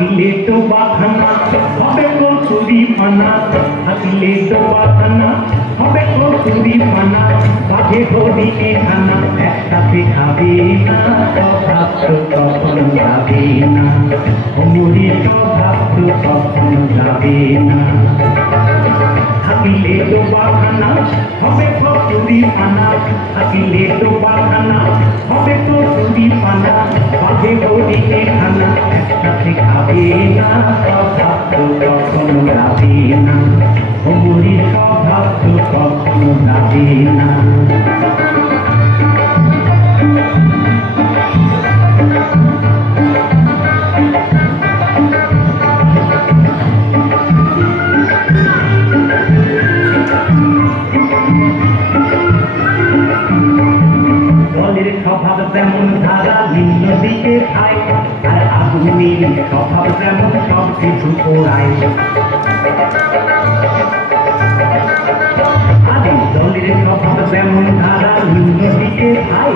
থাকিলে তো বাখানা হবে কচুরি পানা, থাকিলে তো বাখানা হবে কচুরি পানা, বাঘে হরিণে খানা একসাথে খাবে না, স্বভাব তখন যাবে না, অমরি স্বভাব তখন যাবে না। থাকিলে তো বাখানা হবে কচুরি পানা, থাকিলে তো বাখানা হবে কচুরি পানা, বাঘে হরিণে খানা একসাথে খাবে না, স্বভাব কখনো যাবে না, অমরি স্বভাব কখনো যাবে না। জলের স্বভাব যেমন ধারা নিম্ন দিকে খায়, আর আগুনের স্বভাব যেমন সব কিছু পোড়ায়। আরে জলের স্বভাব যেমন ধারা নিম্ন দিকে খায়,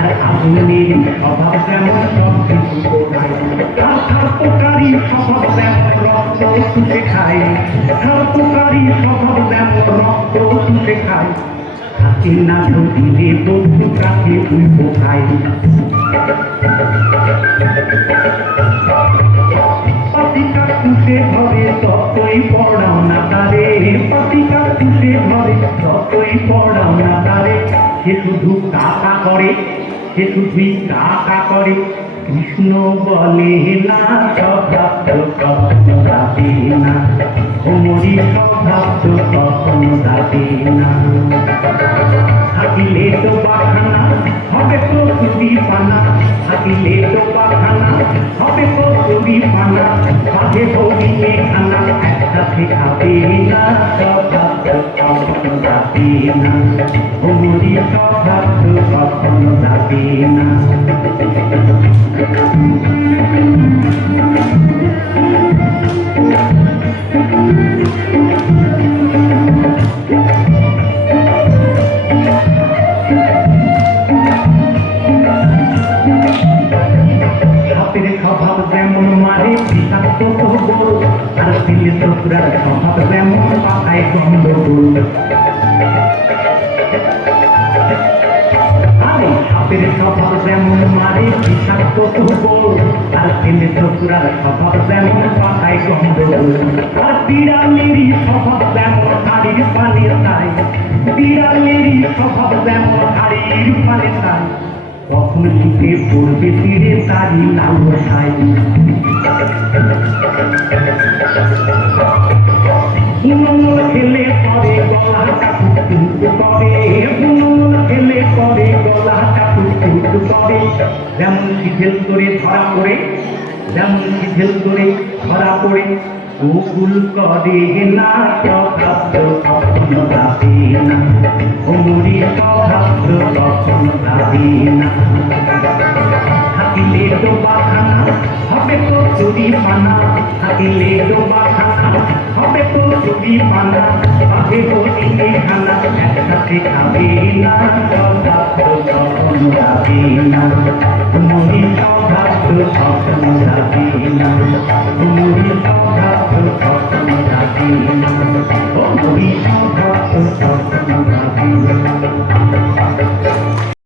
আর আগুনের স্বভাব যেমন সব কিছু পোড়ায়। আর সার্পকারী স্বভাব যেমন রক্ত শুষে খায়, সার্পকারী স্বভাব যেমন রক্ত শুষে খায়। হাতে না ধরিলে বন্ধু কাছে উল্প খায়, পাতিকা খুশে ধরে ততই পড়াও না তারে, পাতিকা খুশে ধরে ততই পড়াও না তারে। সে শুধু কাকা করে, সে শুধুই কাকা করে, কৃষ্ণ বলে না স্বভাব কখনো যাবে না, অমরি স্বভাব কখনো যাবে না। থাকিলে তো বাখানা হবে কচুরি পানা, থাকিলে তো বাখানা হবে কচুরি পানা, বাঘে হরিণে খানা একসাথে খাবে না, স্বভাব কখনো যাবে না, অমরি স্বভাব কখনো যাবে না। সাপের স্বভাব যেমন মারে বিষাক্ত তবল, আর ছেলে শ্বশুরার স্বভাব যেমন পাতায় গন্ডগোল। আরে সাপের স্বভাব যেমন মারে বিষাক্ত তবল, আর ছেলে শ্বশুরার স্বভাব যেমন পাতায় গন্ডগোল। আর বিড়ালেরই স্বভাব যেমন হাড়ির পানে তাই, বিড়ালেরই স্বভাব যেমন হাড়ির পানে তাই। কখন শীতে পড়বে তীরে তারি লাল সাই, বুনমুল খেলে পরে গলাটা টুকটুক করে, বুনমুল খেলে পরে গলাটা টুকটুক করে। যেমন শিথিল করে ধরা পড়ে, যেমন শিথিল করে ধরা পড়ে, গোকুল করে না স্বভাব কখনো যাবে না, অমরি স্বভাব কখনো যাবে না। থাকিলে তো বাখানা হবে কচুরি পানা, থাকিলে তো বাখানা হবে কচুরি পানা, বাঘে হরিণে খানা একসাথে খাবে না, স্বভাব কখনো যাবে না, অমরি স্বভাব কখনো যাবে না, অমরি স্বভাব কখনো যাবে না, অমরি স্বভাব কখনো যাবে না।